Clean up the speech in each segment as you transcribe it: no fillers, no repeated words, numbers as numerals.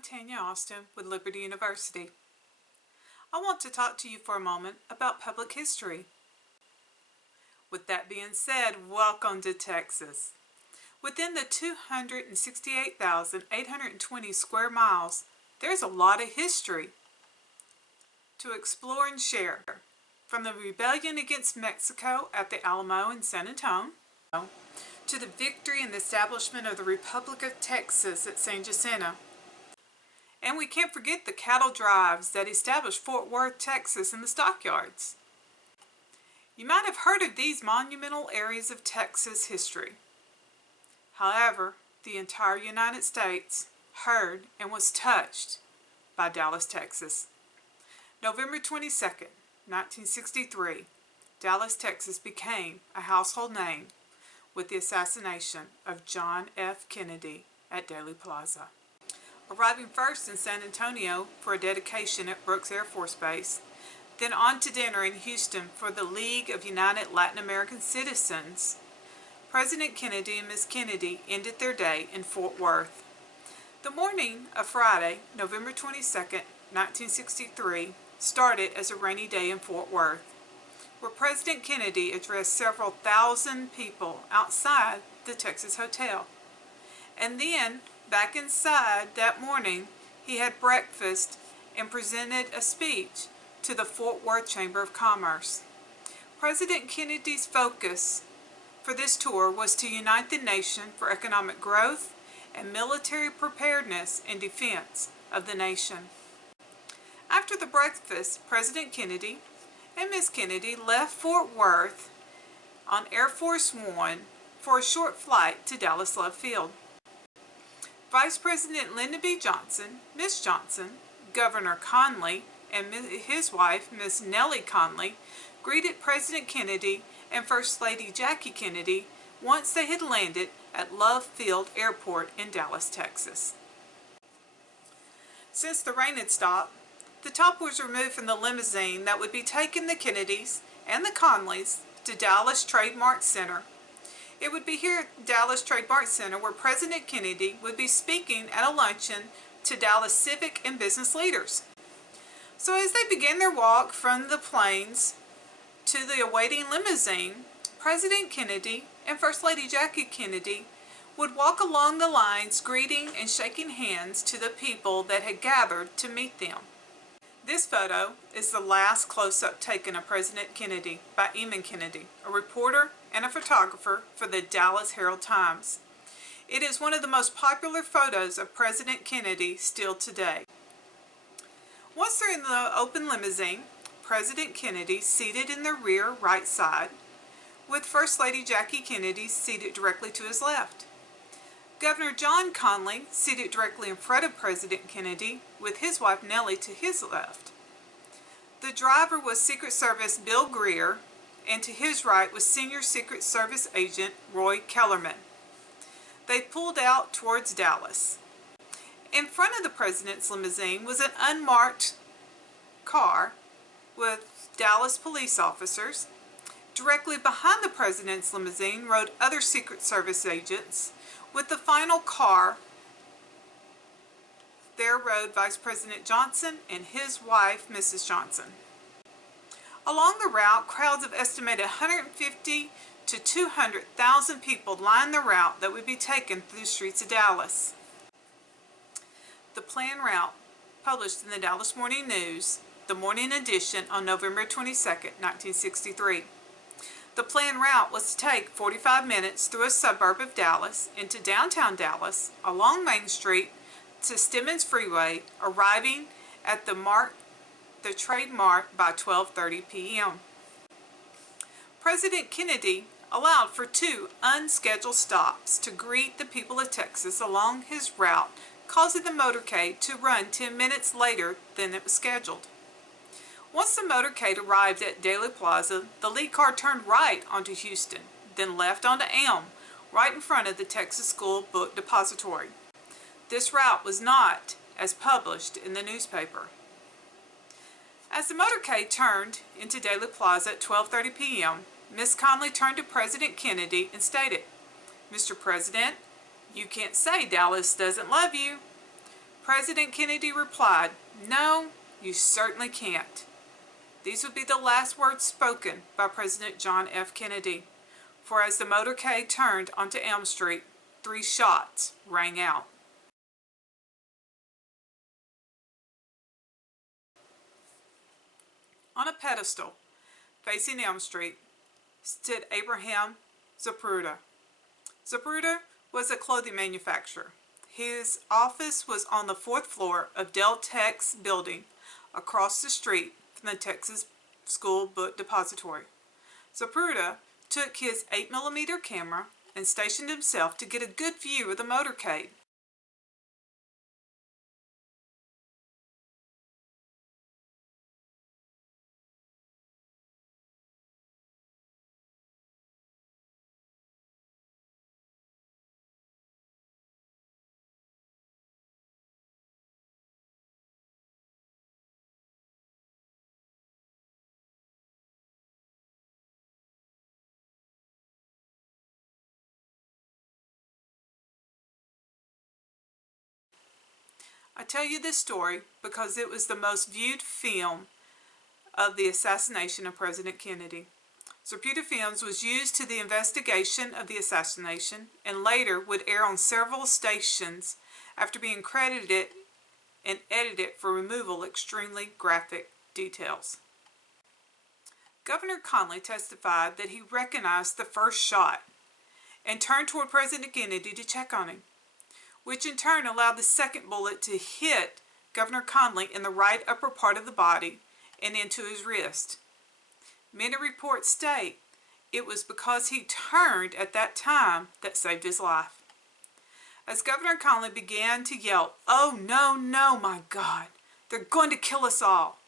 I'm Tanya Austin with Liberty University. I want to talk to you for a moment about public history. With that being said, welcome to Texas. Within the 268,820 square miles, there's a lot of history to explore and share. From the rebellion against Mexico at the Alamo in San Antonio, to the victory and the establishment of the Republic of Texas at San Jacinto. And we can't forget the cattle drives that established Fort Worth, Texas, and the stockyards. You might have heard of these monumental areas of Texas history. However, the entire United States heard and was touched by Dallas, Texas. November 22nd, 1963, Dallas, Texas became a household name with the assassination of John F. Kennedy at Dealey Plaza. Arriving first in San Antonio for a dedication at Brooks Air Force Base, then on to dinner in Houston for the League of United Latin American Citizens, President Kennedy and Ms. Kennedy ended their day in Fort Worth. The morning of Friday, November 22nd, 1963, started as a rainy day in Fort Worth, where President Kennedy addressed several thousand people outside the Texas Hotel. And then, back inside that morning, he had breakfast and presented a speech to the Fort Worth Chamber of Commerce. President Kennedy's focus for this tour was to unite the nation for economic growth and military preparedness and defense of the nation. After the breakfast, President Kennedy and Ms. Kennedy left Fort Worth on Air Force One for a short flight to Dallas Love Field. Vice President Lyndon B. Johnson, Ms. Johnson, Governor Conley, and his wife, Ms. Nellie Conley, greeted President Kennedy and First Lady Jackie Kennedy once they had landed at Love Field Airport in Dallas, Texas. Since the rain had stopped, the top was removed from the limousine that would be taking the Kennedys and the Conleys to Dallas Trade Mart Center. It would be here at Dallas Trade Mart Center where President Kennedy would be speaking at a luncheon to Dallas civic and business leaders. So as they began their walk from the planes to the awaiting limousine, President Kennedy and First Lady Jackie Kennedy would walk along the lines greeting and shaking hands to the people that had gathered to meet them. This photo is the last close-up taken of President Kennedy by Eamon Kennedy, a reporter and a photographer for the Dallas Herald-Times. It is one of the most popular photos of President Kennedy still today. Once they're in the open limousine, President Kennedy seated in the rear right side, with First Lady Jackie Kennedy seated directly to his left. Governor John Conley seated directly in front of President Kennedy, with his wife Nellie to his left. The driver was Secret Service Bill Greer, and to his right was Senior Secret Service Agent Roy Kellerman. They pulled out towards Dallas. In front of the President's limousine was an unmarked car with Dallas police officers. Directly behind the President's limousine rode other Secret Service agents. With the final car, there rode Vice President Johnson and his wife, Mrs. Johnson. Along the route, crowds of estimated 150 to 200,000 people lined the route that would be taken through the streets of Dallas. The planned route, published in the Dallas Morning News, the morning edition on November 22nd, 1963. The planned route was to take 45 minutes through a suburb of Dallas into downtown Dallas, along Main Street to Stemmons Freeway, arriving at the Trade Mart by 12:30 p.m. President Kennedy allowed for 2 unscheduled stops to greet the people of Texas along his route, causing the motorcade to run 10 minutes later than it was scheduled. Once the motorcade arrived at Dealey Plaza, the lead car turned right onto Houston, then left onto Elm, right in front of the Texas School Book Depository. This route was not as published in the newspaper. As the motorcade turned into Dealey Plaza at 12:30 p.m., Ms. Conley turned to President Kennedy and stated, "Mr. President, you can't say Dallas doesn't love you." President Kennedy replied, "No, you certainly can't." These would be the last words spoken by President John F. Kennedy, for as the motorcade turned onto Elm Street, 3 shots rang out. On a pedestal facing Elm Street stood Abraham Zapruder. Zapruder was a clothing manufacturer. His office was on the 4th floor of Dell Tech's building across the street from the Texas School Book Depository. Zapruder took his 8mm camera and stationed himself to get a good view of the motorcade. I tell you this story because it was the most viewed film of the assassination of President Kennedy. Zapruder Films was used to the investigation of the assassination and later would air on several stations after being credited and edited for removal of extremely graphic details. Governor Conley testified that he recognized the first shot and turned toward President Kennedy to check on him, which in turn allowed the second bullet to hit Governor Conley in the right upper part of the body and into his wrist. Many reports state it was because he turned at that time that saved his life. As Governor Conley began to yell, "Oh no, no, my God, they're going to kill us all,"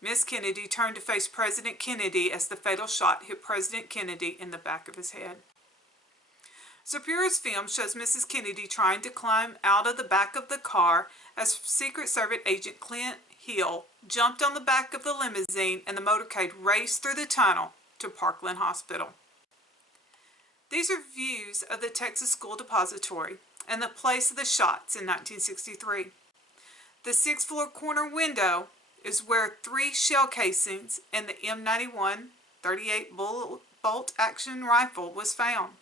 Miss Kennedy turned to face President Kennedy as the fatal shot hit President Kennedy in the back of his head. Zapruder's film shows Mrs. Kennedy trying to climb out of the back of the car as Secret Service agent Clint Hill jumped on the back of the limousine and the motorcade raced through the tunnel to Parkland Hospital. These are views of the Texas School Depository and the place of the shots in 1963. The 6th floor corner window is where 3 shell casings and the M91 38 bolt action rifle was found.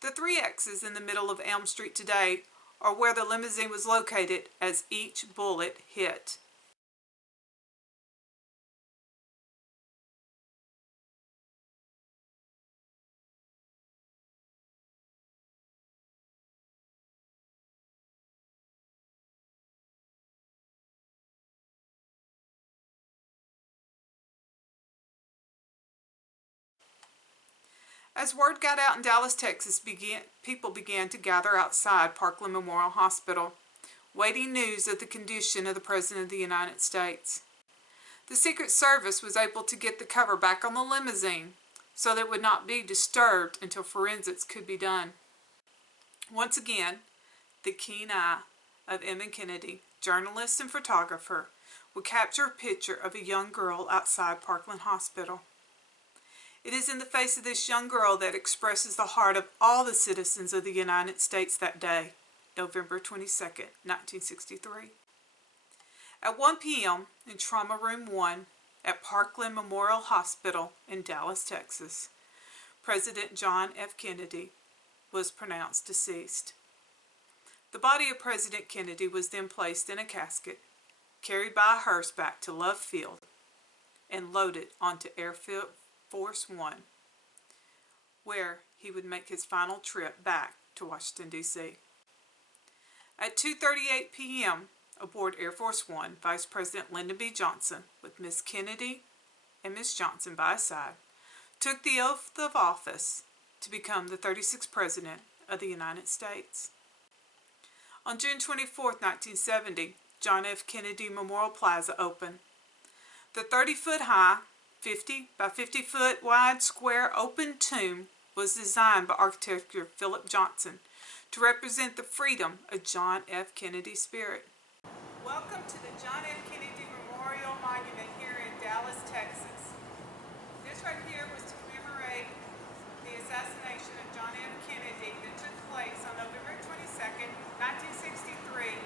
The 3 X's in the middle of Elm Street today are where the limousine was located as each bullet hit. As word got out in Dallas, Texas, people began to gather outside Parkland Memorial Hospital, waiting news of the condition of the President of the United States. The Secret Service was able to get the cover back on the limousine so that it would not be disturbed until forensics could be done. Once again, the keen eye of Emma Kennedy, journalist and photographer, would capture a picture of a young girl outside Parkland Hospital. It is in the face of this young girl that expresses the heart of all the citizens of the United States that day, November 22nd, 1963. At 1 p.m. in Trauma Room 1 at Parkland Memorial Hospital in Dallas, Texas, President John F. Kennedy was pronounced deceased. The body of President Kennedy was then placed in a casket, carried by a hearse back to Love Field, and loaded onto Air Force One, where he would make his final trip back to Washington, D.C. At 2:38 p.m., aboard Air Force One, Vice President Lyndon B. Johnson, with Miss Kennedy and Miss Johnson by his side, took the oath of office to become the 36th President of the United States. On June 24, 1970, John F. Kennedy Memorial Plaza opened. The 30-foot high, 50 by 50 foot wide square open tomb was designed by architect Philip Johnson to represent the freedom of John F. Kennedy's spirit. Welcome to the John F. Kennedy Memorial Monument here in Dallas, Texas. This right here was to commemorate the assassination of John F. Kennedy that took place on November 22nd, 1963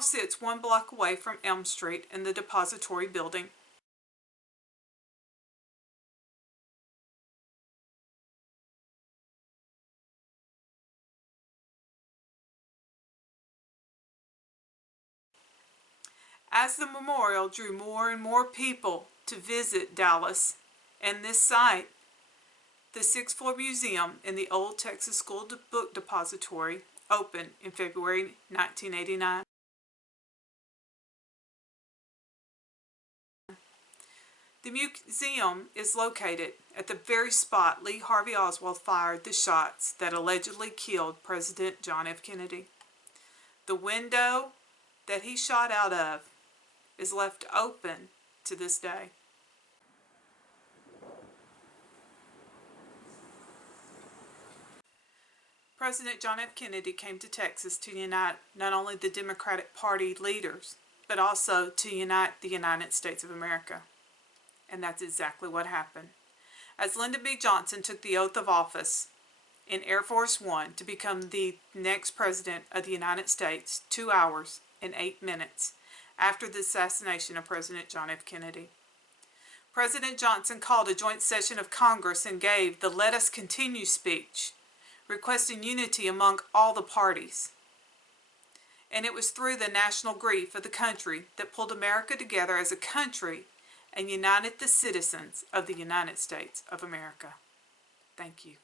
memorial sits 1 block away from Elm Street in the Depository Building. As the memorial drew more and more people to visit Dallas and this site, the 6th floor museum in the old Texas School Book Depository opened in February 1989. The museum is located at the very spot Lee Harvey Oswald fired the shots that allegedly killed President John F. Kennedy. The window that he shot out of is left open to this day. President John F. Kennedy came to Texas to unite not only the Democratic Party leaders, but also to unite the United States of America. And that's exactly what happened. As Lyndon B. Johnson took the oath of office in Air Force One to become the next president of the United States 2 hours and 8 minutes after the assassination of President John F. Kennedy, President Johnson called a joint session of Congress and gave the "Let Us Continue" speech, requesting unity among all the parties. And it was through the national grief of the country that pulled America together as a country and united the citizens of the United States of America. Thank you.